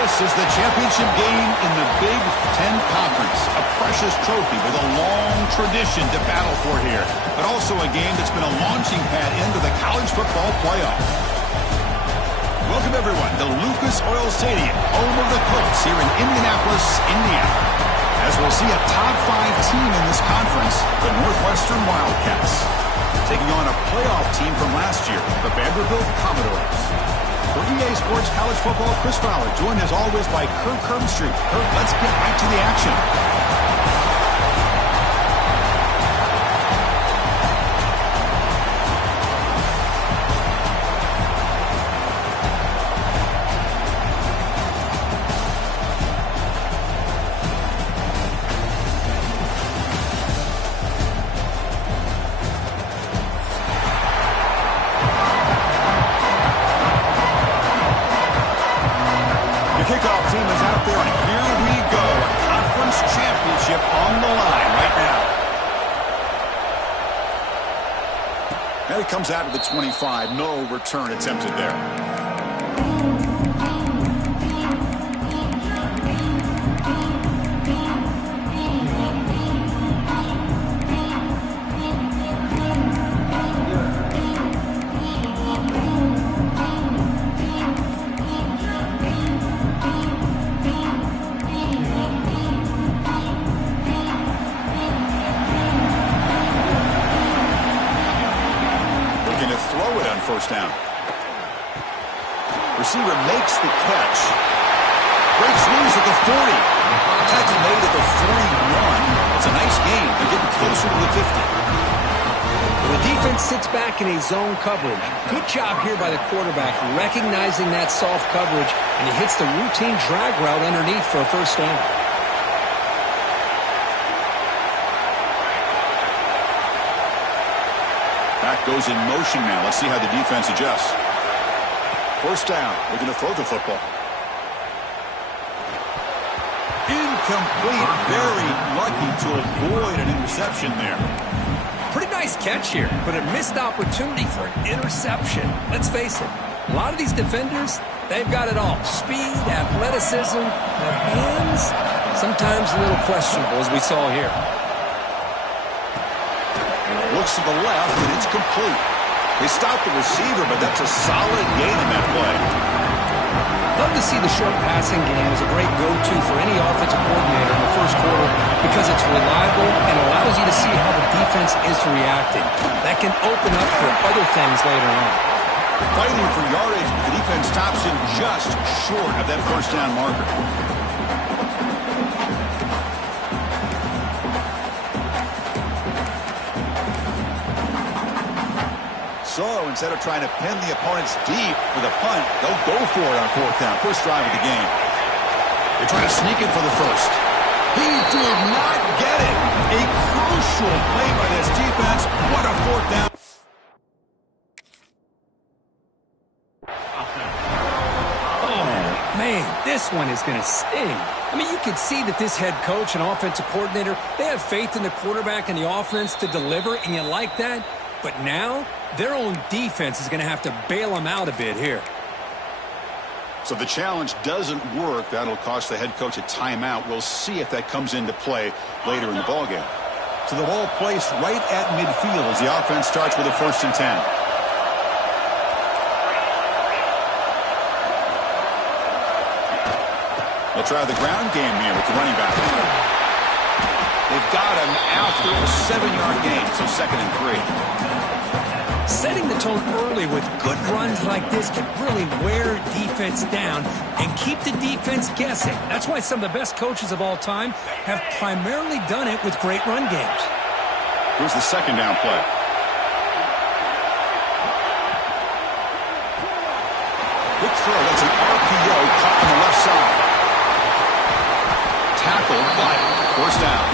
This is the championship game in the Big Ten Conference. A precious trophy with a long tradition to battle for here. But also a game that's been a launching pad into the college football playoff. Welcome, everyone, to Lucas Oil Stadium, home of the Colts here in Indianapolis, Indiana. As we'll see a top 5 team in this conference, the Northwestern Wildcats, taking on a playoff team from last year, the Vanderbilt Commodores. For EA Sports College Football, Chris Fowler, joined as always by Kirk Herbstreit. Kirk, let's get right to the action. Kickoff team is out there, and here we go. A conference championship on the line right now. And it comes out to the 25. No return attempted there. First down. Receiver makes the catch. Breaks loose at the 40. Tackle made at the 41. It's a nice game. They're getting closer to the 50. The defense sits back in a zone coverage. Good job here by the quarterback, recognizing that soft coverage, and he hits the routine drag route underneath for a first down. Back goes in motion now. Let's see how the defense adjusts. First down. We're going to throw the football. Incomplete. Very lucky to avoid an interception there. Pretty nice catch here, but a missed opportunity for an interception. Let's face it, a lot of these defenders, they've got it all. Speed, athleticism, their hands, sometimes a little questionable, as we saw here. Looks to the left, and it's complete. They stopped the receiver, but that's a solid gain on that play. Love to see the short passing game as a great go-to for any offensive coordinator in the first quarter because it's reliable and allows you to see how the defense is reacting. That can open up for other things later on. Fighting for yardage, but the defense stops him just short of that first down marker. So instead of trying to pin the opponents deep with a punt, they'll go for it on fourth down. First drive of the game. They're trying to sneak it for the first. He did not get it. A crucial play by this defense. What a fourth down. Oh, man, this one is going to sting. I mean, you can see that this head coach and offensive coordinator, they have faith in the quarterback and the offense to deliver, and you like that. But now, their own defense is going to have to bail them out a bit here. So the challenge doesn't work. That'll cost the head coach a timeout. We'll see if that comes into play later in the ballgame. So the ball placed right at midfield as the offense starts with a 1st and 10. They'll try the ground game here with the running back. They've got him after a 7-yard gain, so 2nd and 3. Setting the tone early with good runs like this can really wear defense down and keep the defense guessing. That's why some of the best coaches of all time have primarily done it with great run games. Here's the 2nd down play. Quick throw. That's an RPO caught on the left side. Tackled, but 1st down.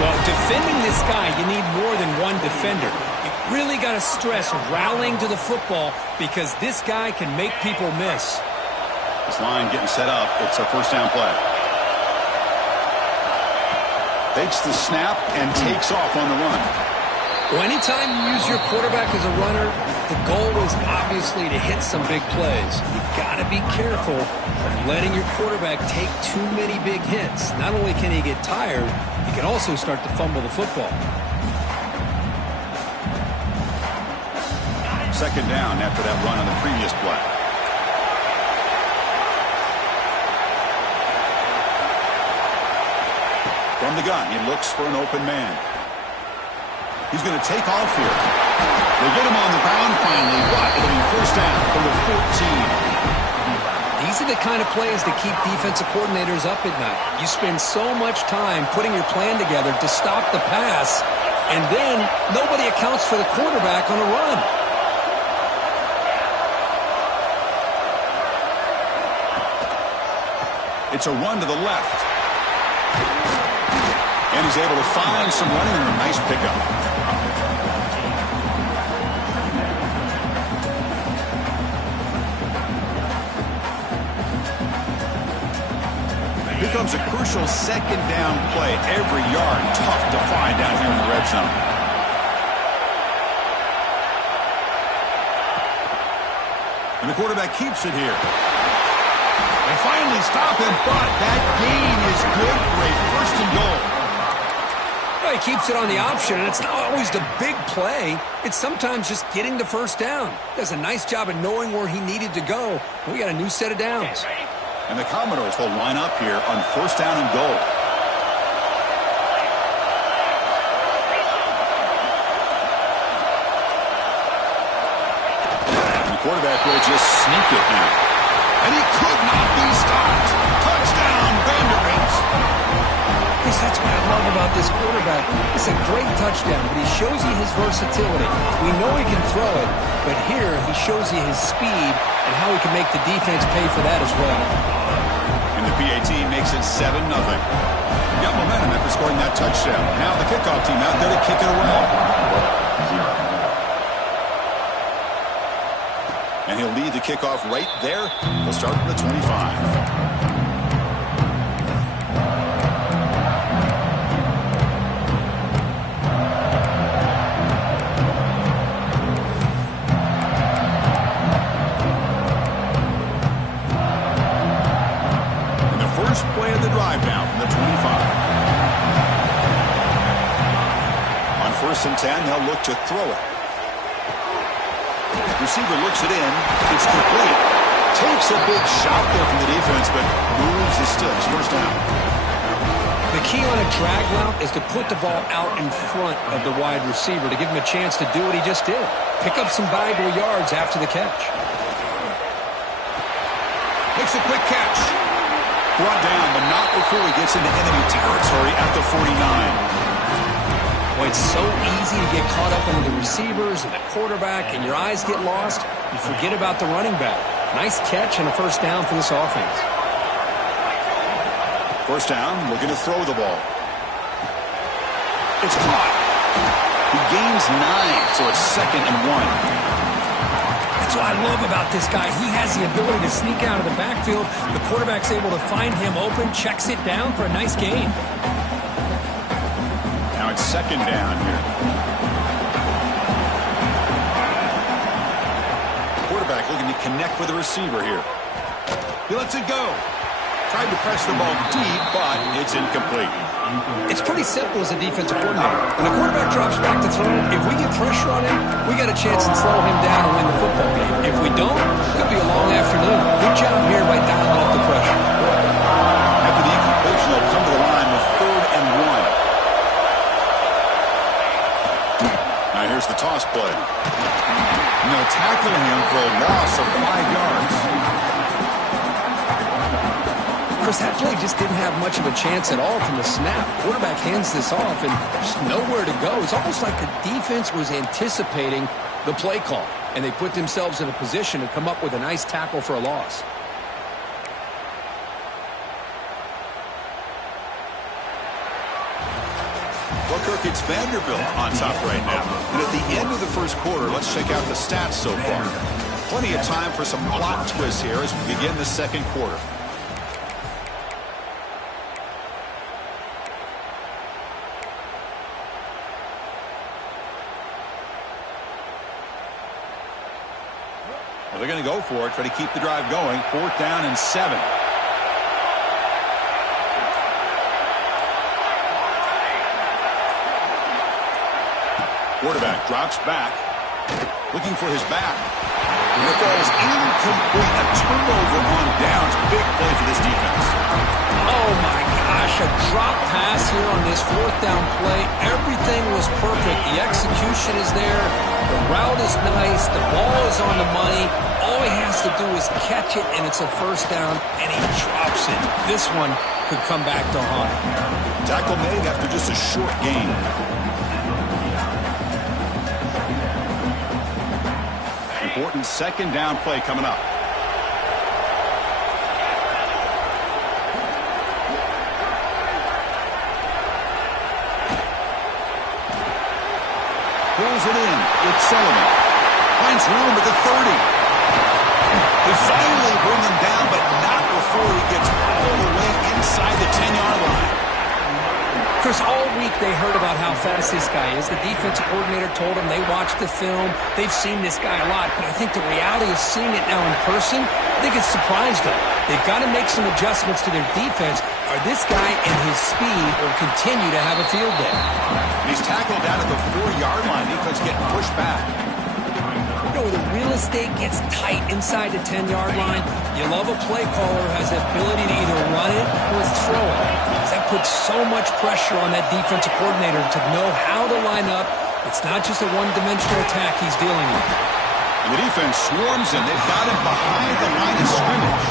Well, defending this guy, you need more than one defender. You really got to stress rallying to the football because this guy can make people miss. This line getting set up. It's a 1st down play. Takes the snap and takes off on the run. Well, anytime you use your quarterback as a runner, the goal is obviously to hit some big plays. You've got to be careful of letting your quarterback take too many big hits. Not only can he get tired, he can also start to fumble the football. Second down after that run on the previous play. From the gun, he looks for an open man. He's going to take off here. They get him on the ground finally, but it'll be first down from the 14. These are the kind of plays that keep defensive coordinators up at night. You spend so much time putting your plan together to stop the pass, and then nobody accounts for the quarterback on a run. It's a run to the left. And he's able to find some running room. Nice pickup. Here comes a crucial second down play. Every yard tough to find down here in the red zone. And the quarterback keeps it here. They finally stop him, but that gain is good for a first and goal. Well, he keeps it on the option, and it's not always the big play. It's sometimes just getting the first down. Does a nice job of knowing where he needed to go. We got a new set of downs. And the Commodores will line up here on first down and goal. And the quarterback will just sneak it now. And he could not be stopped. Touchdown, Vanderbilt. Yes, that's what I love about this quarterback. It's a great touchdown, but he shows you his versatility. We know he can throw it, but here he shows you his speed and how he can make the defense pay for that as well. And the PAT makes it 7-0. Got momentum after scoring that touchdown. Now the kickoff team out there to kick it away. And he'll lead the kickoff right there. He'll start at the 25. First play of the drive now from the 25. On first and 10, they'll look to throw it. Receiver looks it in. It's complete. Takes a big shot there from the defense, but moves the sticks. First down. The key on a drag route is to put the ball out in front of the wide receiver to give him a chance to do what he just did. Pick up some valuable yards after the catch. Makes a quick catch. Brought down, but not before he gets into enemy territory at the 49. Well, it's so easy to get caught up in the receivers and the quarterback, and your eyes get lost. You forget about the running back. Nice catch and a first down for this offense. First down, looking to throw the ball. It's caught. He gains 9, so it's 2nd and 1. That's what I love about this guy. He has the ability to sneak out of the backfield. The quarterback's able to find him open, checks it down for a nice gain. Now it's 2nd down here. Quarterback looking to connect with the receiver here. He lets it go. Tried to press the ball deep, but it's incomplete. It's pretty simple as a defensive coordinator. When the quarterback drops back to throw, if we get pressure on him, we got a chance to slow him down and win the football game. If we don't, it could be a long afternoon. Good job here by dialing up the pressure. After the incompletion, they'll come to the line with 3rd and 1. Now here's the toss play. And they'll tackle him for a loss of 5 yards. Chris, that play just didn't have much of a chance at all from the snap. Quarterback hands this off and just nowhere to go. It's almost like the defense was anticipating the play call, and they put themselves in a position to come up with a nice tackle for a loss. Well, Kirk, it's Vanderbilt on top right now. And at the end of the first quarter, let's check out the stats so far. Plenty of time for some plot twists here as we begin the second quarter. Well, they're going to go for it, try to keep the drive going. 4th down and 7. Quarterback drops back, looking for his back. And the ball is incomplete. A turnover on downs. Big play for this defense. Oh, my gosh. A drop pass here on this 4th down play. Everything was perfect. The execution is there. The route is nice. The ball is on the money. All he has to do is catch it, and it's a 1st down, and he drops it. This one could come back to haunt him. Tackle made after just a short gain. Important 2nd down play coming up. Pulls it in. It's Sullivan. Finds room at the 30. They finally bring him down, but not before he gets all the way inside the 10-yard line. Chris, all week they heard about how fast this guy is. The defensive coordinator told them they watched the film. They've seen this guy a lot, but I think the reality of seeing it now in person, I think it's surprised them. They've got to make some adjustments to their defense, or this guy and his speed will continue to have a field day. He's tackled out at the 4-yard line. Defense getting pushed back. You know, the real estate gets tight inside the 10-yard line. You love a play caller who has the ability to either run it or throw it. That puts so much pressure on that defensive coordinator to know how to line up. It's not just a one-dimensional attack he's dealing with. And the defense swarms him. They've got him behind the line of scrimmage.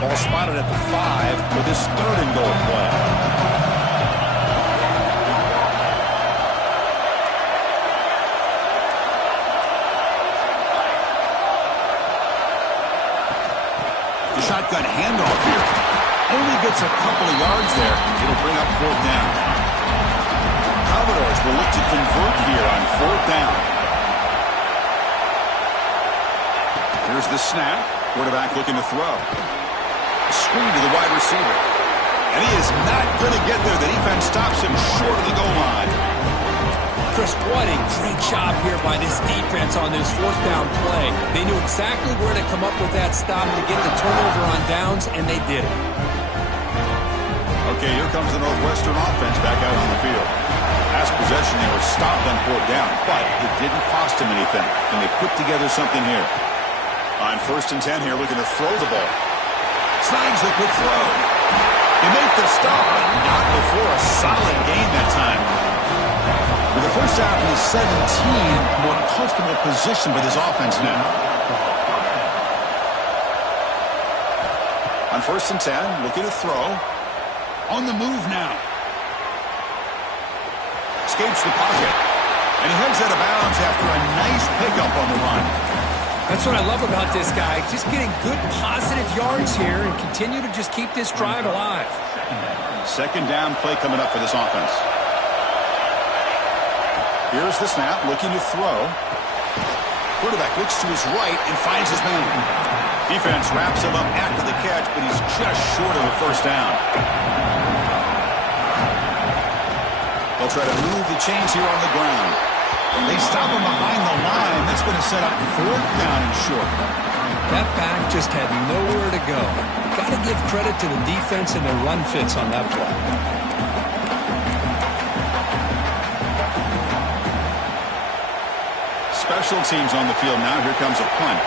Ball spotted at the 5 with his 3rd and goal play. The shotgun handoff here. Only gets a couple of yards there. It'll bring up 4th down. Commodores will look to convert here on 4th down. Here's the snap. Quarterback looking to throw. Screen to the wide receiver. And he is not going to get there. The defense stops him short of the goal line. Chris, what a great job here by this defense on this 4th down play. They knew exactly where to come up with that stop to get the turnover on downs, and they did it. Okay, here comes the Northwestern offense back out on the field. Last possession, they were stopped on 4th down, but it didn't cost them anything, and they put together something here. On 1st and 10 here, looking to throw the ball. Snags the quick throw. They make the stop, but not before a solid gain that time. With the first half in the 17, more comfortable position for this offense now. On 1st and 10, looking to throw. On the move now. Escapes the pocket. And he heads out of bounds after a nice pickup on the run. That's what I love about this guy. Just getting good, positive yards here and continue to just keep this drive alive. 2nd down play coming up for this offense. Here's the snap, looking to throw. Quarterback looks to his right and finds his man. Defense wraps him up after the catch, but he's just short of a 1st down. They'll try to move the chains here on the ground. They stop him behind the line. That's going to set up 4th down and short. That back just had nowhere to go. Got to give credit to the defense and their run fits on that play. Special teams on the field now. Here comes a punt.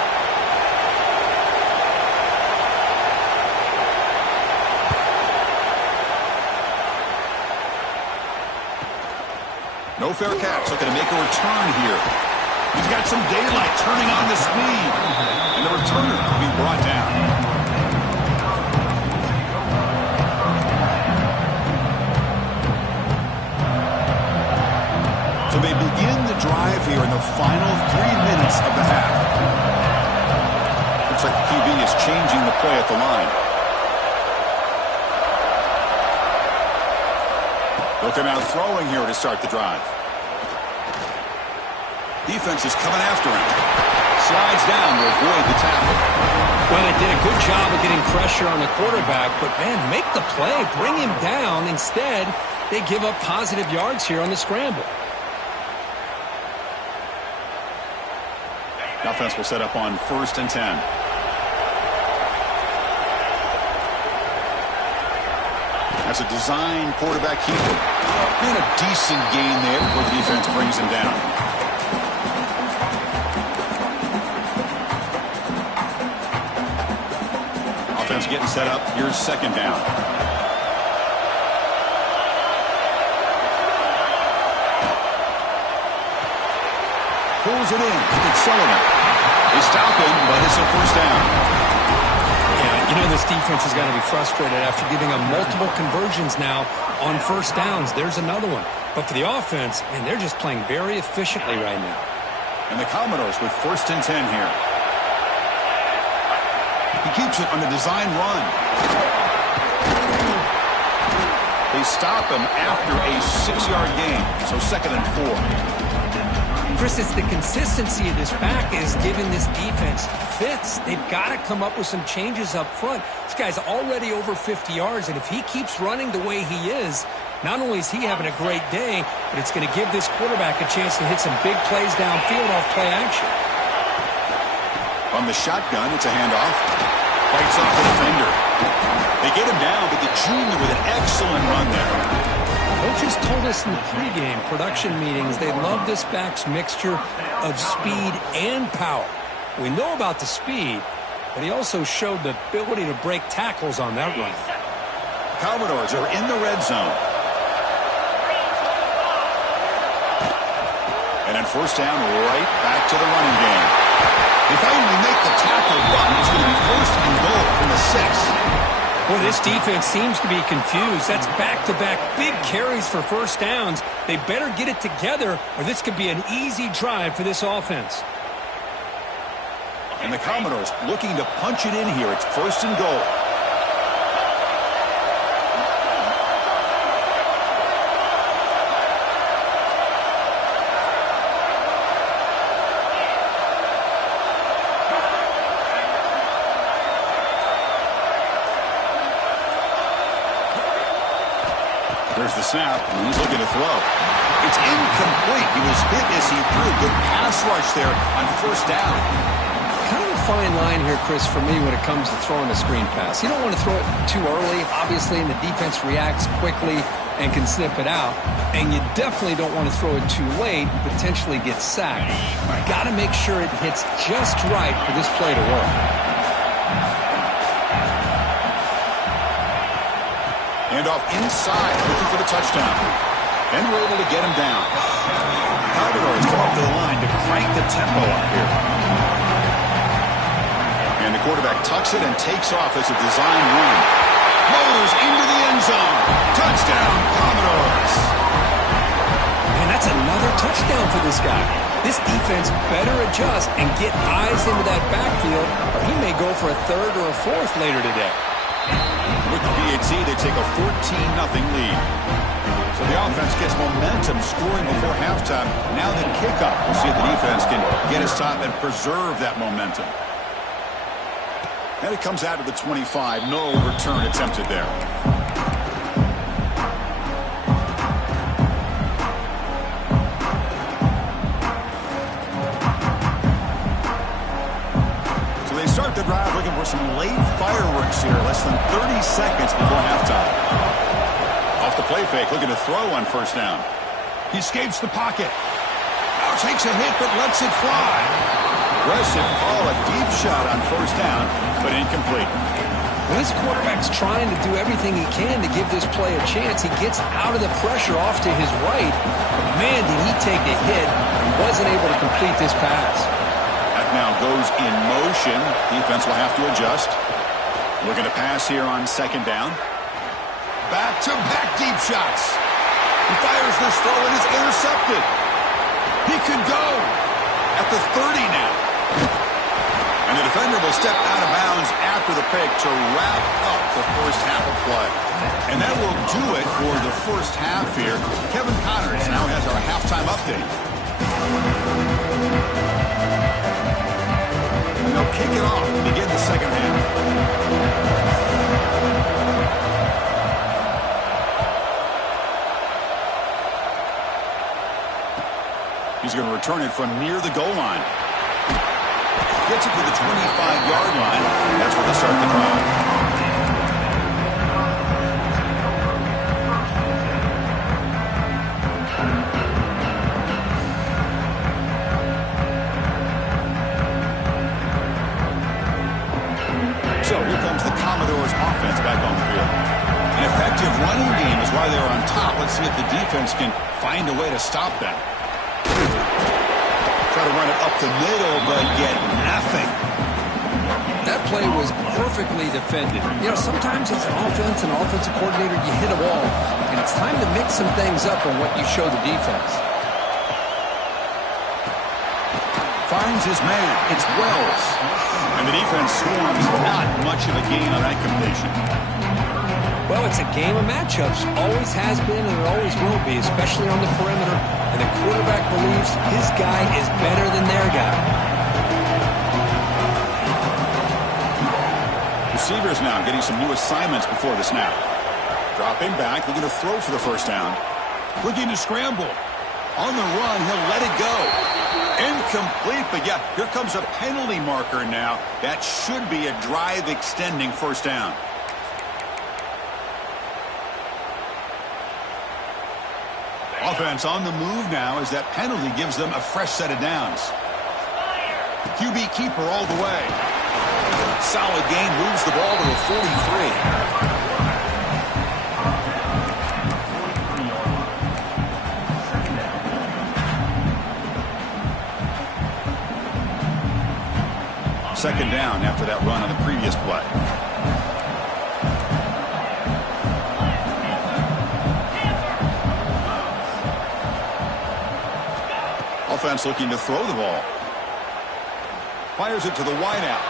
No fair catch. Looking to make a return here. He's got some daylight, turning on the speed. And the returner will be brought down. So they begin the drive here in the final 3 minutes of the half. Looks like the QB is changing the play at the line. They'll come out throwing here to start the drive. Defense is coming after him. Slides down to avoid the tackle. Well, they did a good job of getting pressure on the quarterback, but, man, make the play. Bring him down. Instead, they give up positive yards here on the scramble. The offense will set up on 1st and 10. That's a design quarterback keeper. And a decent gain there before the defense brings him down. Offense getting set up. Here's 2nd down. Pulls it in. It's Sullivan. They stop him, but it's a 1st down. Yeah, you know this defense has got to be frustrated after giving up multiple conversions now on 1st downs. There's another one. But for the offense, man, they're just playing very efficiently right now. And the Commodores with 1st and 10 here. He keeps it on the design run. They stop him after a 6-yard gain. So 2nd and 4. Chris, it's the consistency of this back is giving this defense fits. They've got to come up with some changes up front. This guy's already over 50 yards, and if he keeps running the way he is, not only is he having a great day, but it's going to give this quarterback a chance to hit some big plays downfield off play action. On the shotgun, it's a handoff. Fights off the defender. They get him down, but the junior with an excellent run there. Coaches told us in the pregame production meetings they love this back's mixture of speed and power. We know about the speed, but he also showed the ability to break tackles on that run. Commodores are in the red zone. And then 1st down, right back to the running game. They finally make the tackle, but it's going to be 1st and goal from the 6. Well, this defense seems to be confused. That's back-to-back big carries for 1st downs. They better get it together, or this could be an easy drive for this offense. And the Commodores looking to punch it in here. It's 1st and goal. There's the snap, and he's looking to throw. It's incomplete. He was hit as he threw. Good pass rush there on 1st down. Kind of a fine line here, Chris, for me when it comes to throwing a screen pass. You don't want to throw it too early, obviously, and the defense reacts quickly and can sniff it out. And you definitely don't want to throw it too late, potentially get sacked. You've got to make sure it hits just right for this play to work. Handoff inside, looking for the touchdown. And we're able to get him down. Commodores come up to the line to crank the tempo up here. And the quarterback tucks it and takes off as a design run. Motors into the end zone. Touchdown, Commodores. Man, that's another touchdown for this guy. This defense better adjust and get eyes into that backfield, or he may go for a 3rd or a 4th later today. With the BAT, they take a 14-0 lead. So the offense gets momentum scoring before halftime. Now the kickoff. We'll see if the defense can get a stop and preserve that momentum. And it comes out of the 25. No return attempted there. Start the drive looking for some late fireworks here. Less than 30 seconds before halftime. Off the play fake, looking to throw on 1st down. He escapes the pocket. Now takes a hit, but lets it fly. Aggressive call, a deep shot on 1st down, but incomplete. Well, this quarterback's trying to do everything he can to give this play a chance. He gets out of the pressure off to his right. But man, did he take a hit and wasn't able to complete this pass. Now goes in motion. Defense will have to adjust. Looking to pass here on 2nd down. Back-to-back deep shots. He fires this throw and it's intercepted. He could go at the 30 now. And the defender will step out of bounds after the pick to wrap up the 1st half of play. And that will do it for the 1st half here. Kevin Connors now has our halftime update. And they'll kick it off to begin the second half. He's going to return it from near the goal line. Gets it to the 25-yard line. That's where they start the drive. So here comes the Commodores offense back on the field. An effective running game is why they're on top. Let's see if the defense can find a way to stop them. Try to run it up the middle, but get nothing. That play was perfectly defended. You know, sometimes as an offense and offensive coordinator, you hit a wall, and it's time to mix some things up on what you show the defense. Finds his man. It's Wells. And the defense swarms. Not much of a gain on that completion. Well, it's a game of matchups. Always has been and it always will be, especially on the perimeter. And the quarterback believes his guy is better than their guy. Receivers now getting some new assignments before the snap. Dropping back. They're going to throw for the first down. Looking to scramble. On the run, he'll let it go. Incomplete, but yeah, here comes a penalty marker now. That should be a drive-extending first down. Offense on the move now as that penalty gives them a fresh set of downs. QB keeper all the way. Solid gain, moves the ball to the 43. Second down after that run on the previous play. Offense looking to throw the ball. Fires it to the wideout.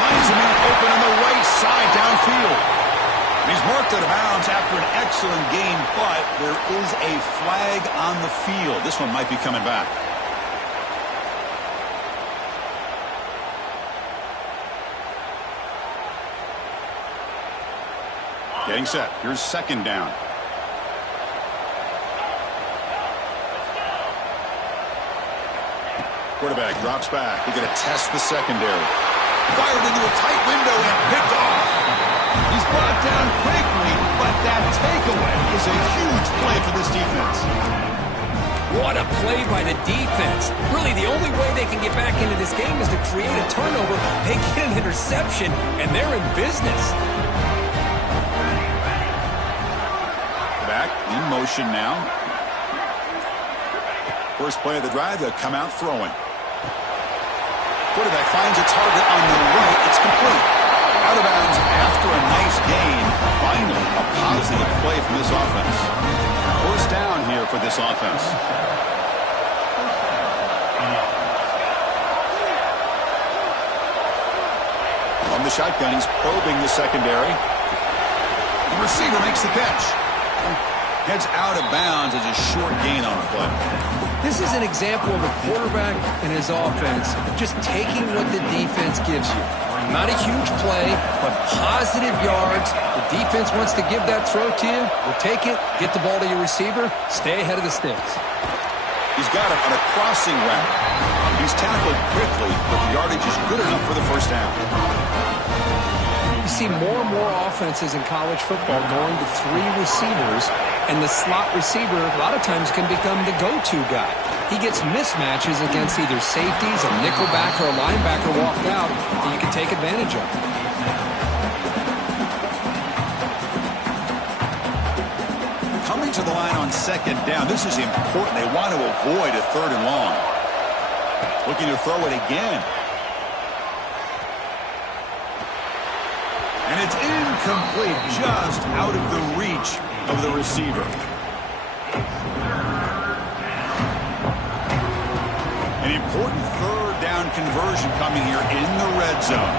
Finds a man open on the right side downfield. And he's marked out of bounds after an excellent game, but there is a flag on the field. This one might be coming back. Getting set. Here's second down. Quarterback drops back. He's going to test the secondary. Fired into a tight window and picked off. He's brought down quickly, but that takeaway is a huge play for this defense. What a play by the defense. Really, the only way they can get back into this game is to create a turnover. They get an interception, and they're in business. In motion now. First play of the drive, they'll come out throwing. Quarterback finds a target on the right. It's complete. Out of bounds after a nice gain. Finally, a positive play from this offense. First down here for this offense. From the shotgun, he's probing the secondary. The receiver makes the catch. Heads out of bounds as a short gain on the play. This is an example of a quarterback and his offense just taking what the defense gives you. Not a huge play, but positive yards. The defense wants to give that throw to you. You'll take it, get the ball to your receiver, stay ahead of the sticks. He's got it on a crossing route. He's tackled quickly, but the yardage is good enough for the first down. You see more and more offenses in college football going to three receivers, and the slot receiver a lot of times can become the go-to guy. He gets mismatches against either safeties, a nickelback, or a linebacker walked out that you can take advantage of. Coming to the line on second down, this is important. They want to avoid a third and long. Looking to throw it again. And it's incomplete, just out of the reach of the receiver. An important third down conversion coming here in the red zone.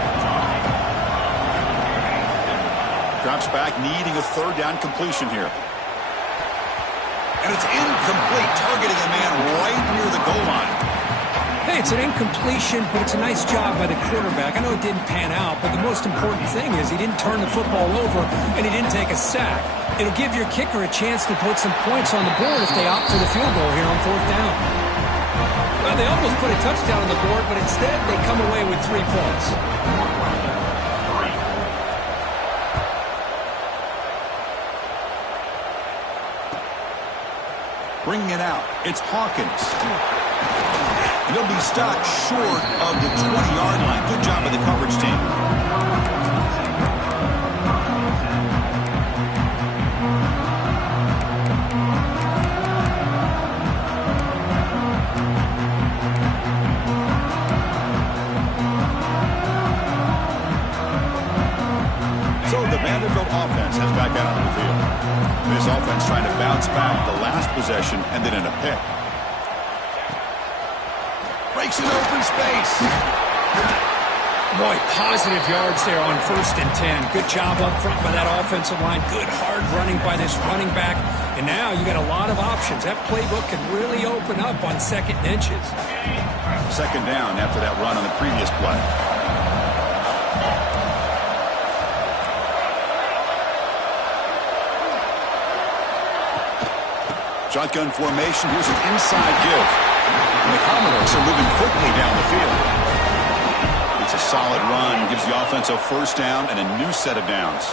Drops back, needing a third down completion here. And it's incomplete, targeting a man right near the goal line. Hey, It's an incompletion, but it's a nice job by the quarterback. I know it didn't pan out, but the most important thing is he didn't turn the football over and he didn't take a sack. It'll give your kicker a chance to put some points on the board if they opt for the field goal here on 4th down. Well, they almost put a touchdown on the board, but instead they come away with 3 points. Bringing it out, it's Hawkins. And he'll be stopped short of the 20-yard line. Good job by the coverage team. So the Vanderbilt offense has back out onto the field. This offense trying to bounce back the last possession and then in a pick. Breaks an open space. Boy, positive yards there on 1st and 10. Good job up front by that offensive line. Good hard running by this running back. And now you got a lot of options. That playbook can really open up on 2nd and inches. 2nd down after that run on the previous play. Shotgun formation. Here's an inside give. And the Commodores are moving quickly down the field. It's a solid run. Gives the offense a 1st down and a new set of downs.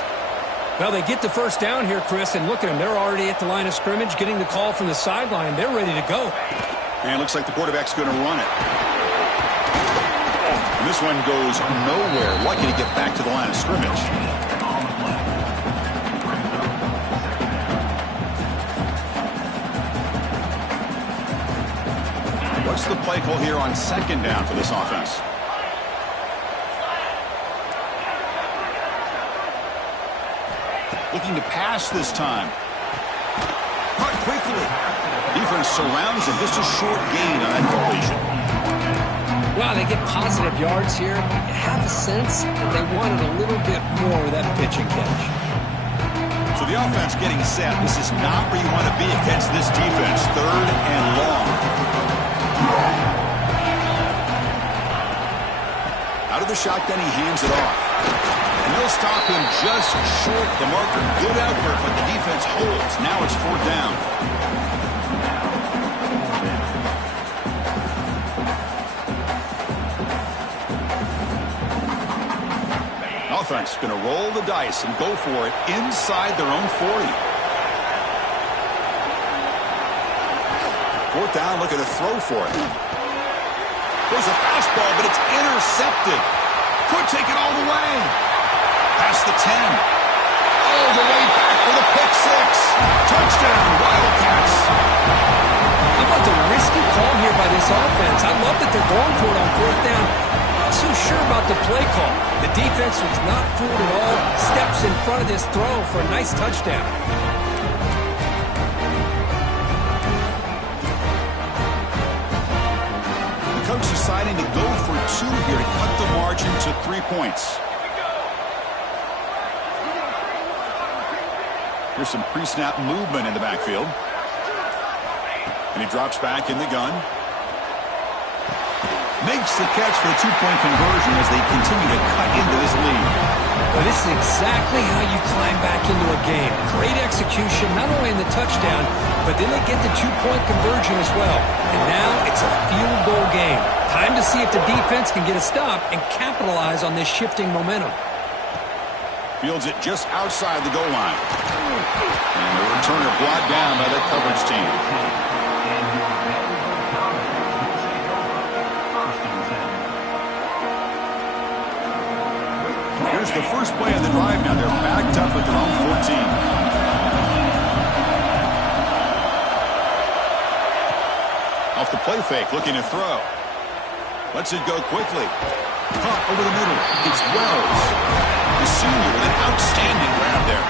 Well, they get the 1st down here, Chris, and look at them. They're already at the line of scrimmage, getting the call from the sideline. They're ready to go. And it looks like the quarterback's going to run it. And this one goes nowhere. Lucky to get back to the line of scrimmage. What's the play call here on 2nd down for this offense? Looking to pass this time. Cut quickly. Defense surrounds him. Just a short gain on that completion. Wow, they get positive yards here. You have a sense that they wanted a little bit more of that pitch and catch. So the offense getting set. This is not where you want to be against this defense. 3rd and long. Out of the shotgun, he hands it off. And they'll stop him just short the marker. Good effort, but the defense holds. Now it's 4th down. Offense going to roll the dice and go for it inside their own 40. 4th down, looking to throw for it. There's a fastball, but it's intercepted. Could take it all the way. Past the 10. All the way back for the pick 6. Touchdown, Wildcats. How about the risky call here by this offense? I love that they're going for it on 4th down. Not so sure about the play call. The defense was not fooled at all. Steps in front of this throw for a nice touchdown. Coach deciding to go for 2 here to cut the margin to 3 points. Here's some pre-snap movement in the backfield. And he drops back in the gun. Makes the catch for a 2-point conversion as they continue to cut into this lead. Well, this is exactly how you climb back into a game. Great execution, not only in the touchdown, but then they get the 2-point conversion as well. And now it's a field goal game. Time to see if the defense can get a stop and capitalize on this shifting momentum. Fields it just outside the goal line. And the returner brought down by the coverage team. Here's the first play of the drive now. They're backed up at their own 14. Off the play fake, looking to throw. Lets it go quickly. Caught over the middle. It's Wells. The senior with an outstanding grab there.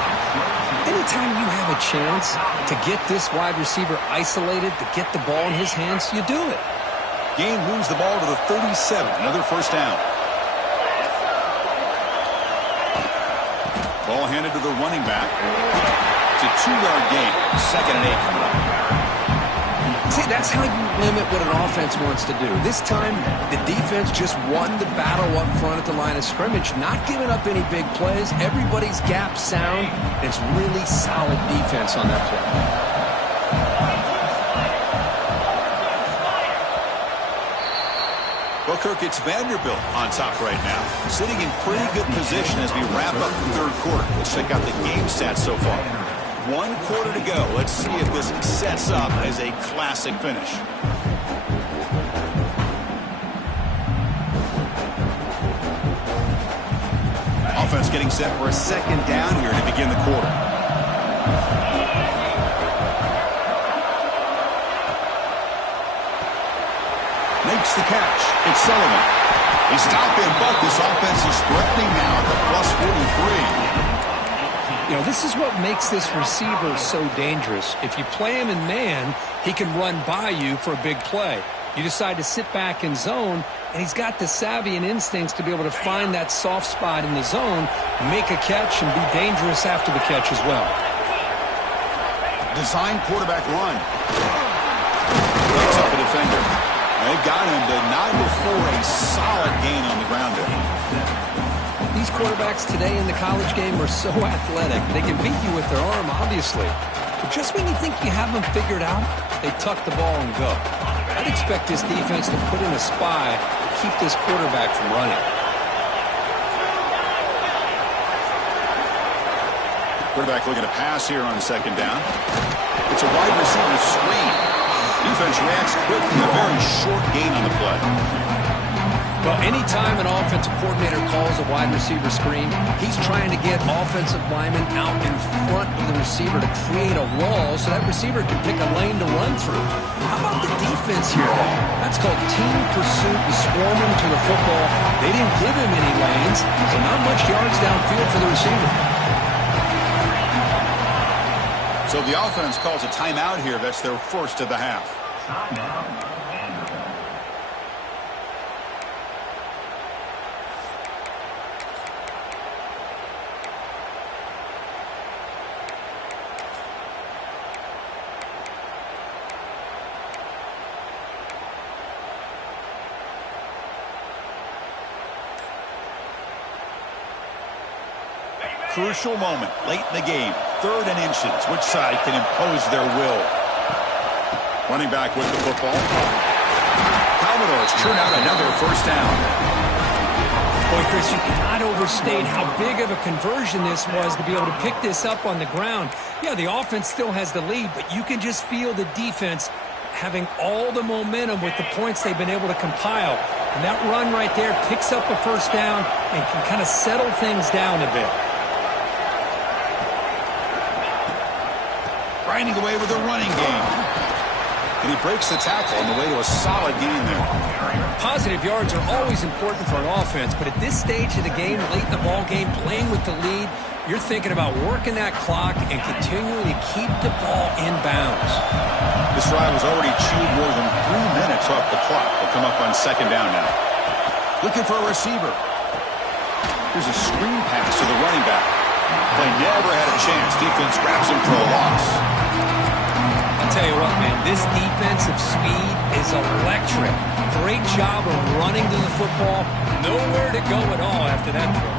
Anytime you have a chance to get this wide receiver isolated, to get the ball in his hands, you do it. Gain moves the ball to the 37. Another 1st down. Ball handed to the running back. It's a 2-yard gain. 2nd and 8 coming up. See, that's how you limit what an offense wants to do. This time, the defense just won the battle up front at the line of scrimmage, not giving up any big plays. Everybody's gap sound. It's really solid defense on that play. Well, Kirk, it's Vanderbilt on top right now, sitting in pretty good position as we wrap up the third quarter. Let's check out the game stats so far. 1 quarter to go. Let's see if this sets up as a classic finish. Offense getting set for a second down here to begin the quarter. Makes the catch. It's Sullivan. He stopped him, but this offense is threatening now at the +43. You know, this is what makes this receiver so dangerous. If you play him in man, he can run by you for a big play. You decide to sit back in zone, and he's got the savvy and instincts to be able to find that soft spot in the zone, make a catch, and be dangerous after the catch as well. Design quarterback run. Breaks up a defender. They've got him denied for a solid gain on the ground there. These quarterbacks today in the college game are so athletic. They can beat you with their arm, obviously. But just when you think you have them figured out, they tuck the ball and go. I'd expect this defense to put in a spy to keep this quarterback from running. Quarterback looking to pass here on second down. It's a wide receiver screen. Defense reacts quickly, a very short gain on the play. Well, anytime an offensive coordinator calls a wide receiver screen, he's trying to get offensive linemen out in front of the receiver to create a wall so that receiver can pick a lane to run through. How about the defense here, though? That's called team pursuit and swarming to the football. They didn't give him any lanes, so not much yards downfield for the receiver. So the offense calls a timeout here. That's their first of the half. Crucial moment late in the game. 3rd and inches. Which side can impose their will? Running back with the football. Commodores turn out another first down. Boy, Chris, you cannot overstate how big of a conversion this was to be able to pick this up on the ground. Yeah, the offense still has the lead, but you can just feel the defense having all the momentum with the points they've been able to compile. And that run right there picks up a first down and can kind of settle things down a bit. Grinding away with a running game. And he breaks the tackle on the way to a solid gain there. Positive yards are always important for an offense, but at this stage of the game, late in the ball game, playing with the lead, you're thinking about working that clock and continuing to keep the ball in bounds. This drive has already chewed more than 3 minutes off the clock. They'll come up on second down now. Looking for a receiver. Here's a screen pass to the running back. Play never had a chance. Defense grabs him for a loss. I'll tell you what, man, this defensive speed is electric. Great job of running to the football. Nowhere to go at all after that throw.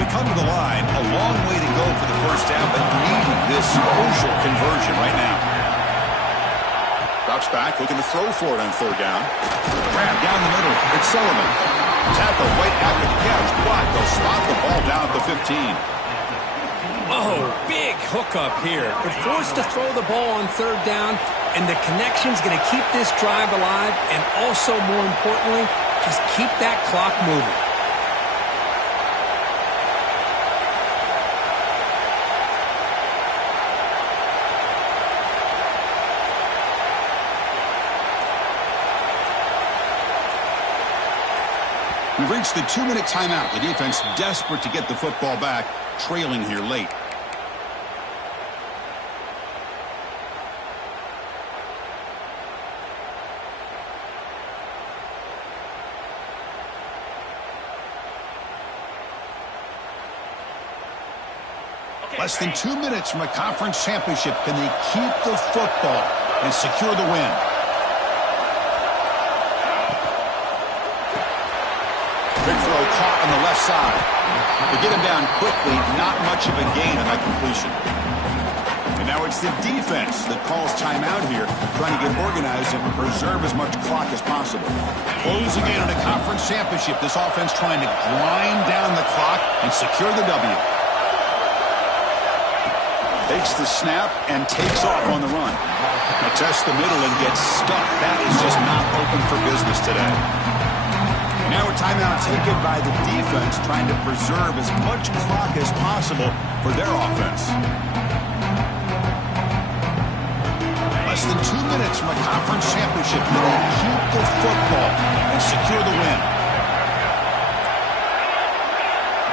We come to the line. A long way to go for the first down, but needing this crucial conversion right now. Drops back, looking to throw for it on 3rd down. Grab down the middle. It's Sullivan. Tackle right after the catch. Block. They'll spot the ball down at the 15. Oh, big hookup here. They're forced to throw the ball on 3rd down, and the connection's going to keep this drive alive, and also, more importantly, just keep that clock moving. We've reached the 2-minute timeout. The defense desperate to get the football back, trailing here late. Less than 2 minutes from a conference championship. Can they keep the football and secure the win? caught on the left side. To get him down quickly, not much of a gain on that completion. And now it's the defense that calls timeout here, trying to get organized and preserve as much clock as possible. Closing in on a conference championship, this offense trying to grind down the clock and secure the W. Takes the snap and takes off on the run. Attests the middle and gets stuck. That is just not open for business today. Now a timeout taken by the defense, trying to preserve as much clock as possible for their offense. Less than 2 minutes from a conference championship. They'll keep the football and secure the win.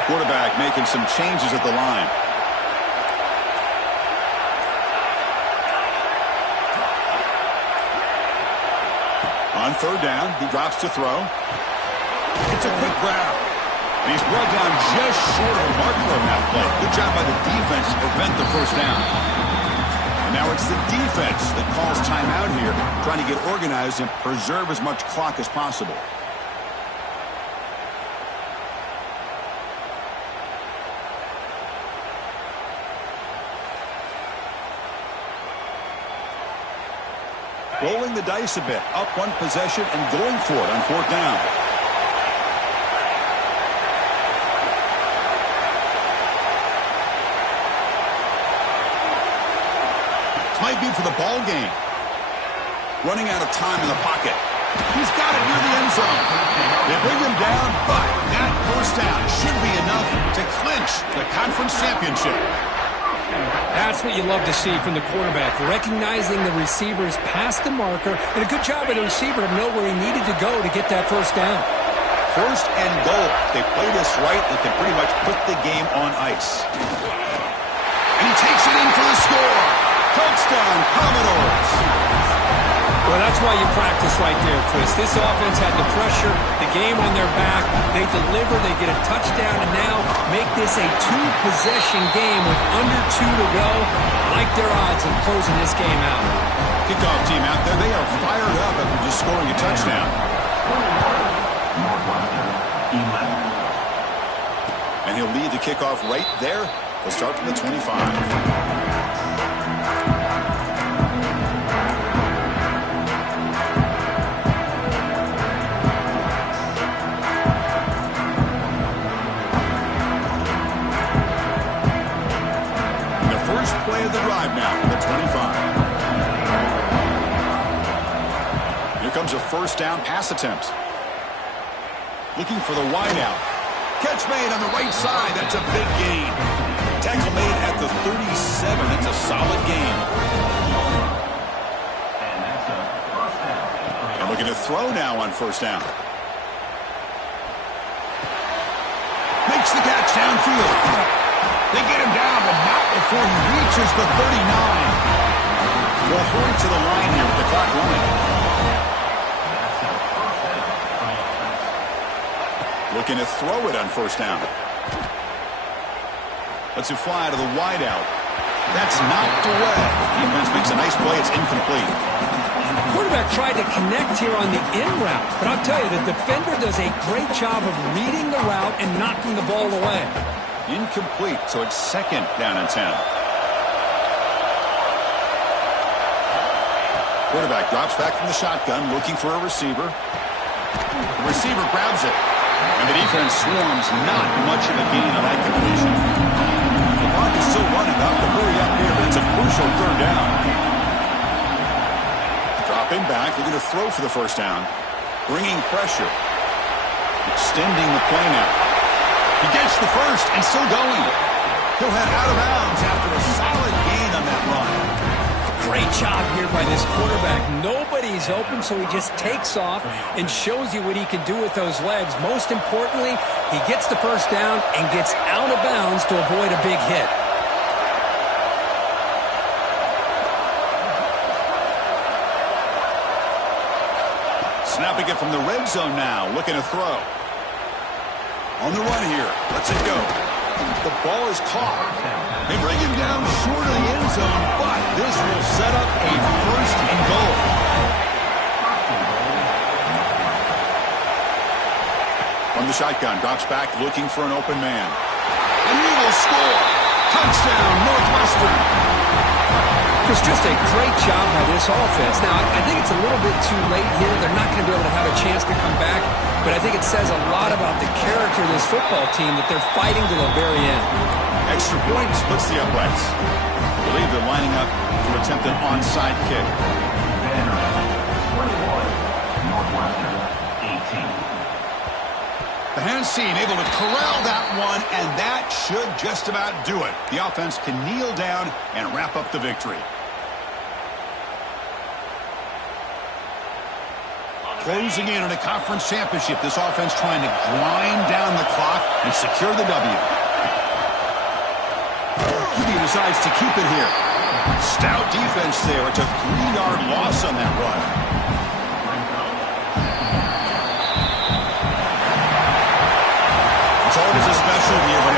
Quarterback making some changes at the line. On third down, he drops to throw. It's a quick grab. And he's brought down just short of a marker on that play. Good job by the defense to prevent the first down. And now it's the defense that calls timeout here, trying to get organized and preserve as much clock as possible. Rolling the dice a bit, up one possession and going for it on fourth down. This might be for the ball game. Running out of time in the pocket. He's got it near the end zone. They bring him down, but that first down should be enough to clinch the conference championship. That's what you love to see from the quarterback, recognizing the receiver's past the marker, and a good job of the receiver to know where he needed to go to get that first down. First and goal. They play this right, they can pretty much put the game on ice. And he takes it in for the score. Touchdown, Commodores. Well, that's why you practice right there, Chris. This offense had the pressure, the game on their back. They deliver, they get a touchdown, and now make this a two-possession game with under 2 to go. Like their odds of closing this game out. Kickoff team out there, they are fired up after just scoring a touchdown. And he'll lead the kickoff right there. We'll start from the 25. Play of the drive now from the 25. Here comes a first down pass attempt. Looking for the wideout. Catch made on the right side. That's a big gain. Tackle made at the 37. That's a solid gain. And looking to throw now on first down. Makes the catch downfield. They get him down, but not before he reaches the 39. They'll hurry to the line here with the clock running. Looking to throw it on first down. Lets it fly to the wideout. That's knocked away. Defense makes a nice play. It's incomplete. The quarterback tried to connect here on the in route, but I'll tell you, the defender does a great job of reading the route and knocking the ball away. Incomplete, so it's second down and 10. Quarterback drops back from the shotgun, looking for a receiver. The receiver grabs it, and the defense swarms. Not much of a gain on that completion. The clock is still running up to hurry up here, but it's a crucial third down. Dropping back, looking to throw for the first down. Bringing pressure. Extending the play now. He gets the first and still going. He'll head out of bounds after a solid gain on that run. Great job here by this quarterback. Nobody's open, so he just takes off and shows you what he can do with those legs. Most importantly, he gets the first down and gets out of bounds to avoid a big hit. Snapping it from the red zone now, looking to throw. On the run here. Lets it go. The ball is caught. They bring him down short of the end zone, but this will set up a first and goal. From From the shotgun, drops back looking for an open man. And he will score. Touchdown, Northwestern. It's just a great job by this offense. Now, I think it's a little bit too late here. They're not going to be able to have a chance to come back, but I think it says a lot about the character of this football team that they're fighting to the very end. Extra point splits the uprights. I believe they're lining up to attempt an onside kick. 21, Northwestern, 18. The hands team able to corral that one, and that should just about do it. The offense can kneel down and wrap up the victory. Closing in on a conference championship, this offense trying to grind down the clock and secure the W. QB decides to keep it here. Stout defense there. It's a 3-yard loss on that run. It's always a special year when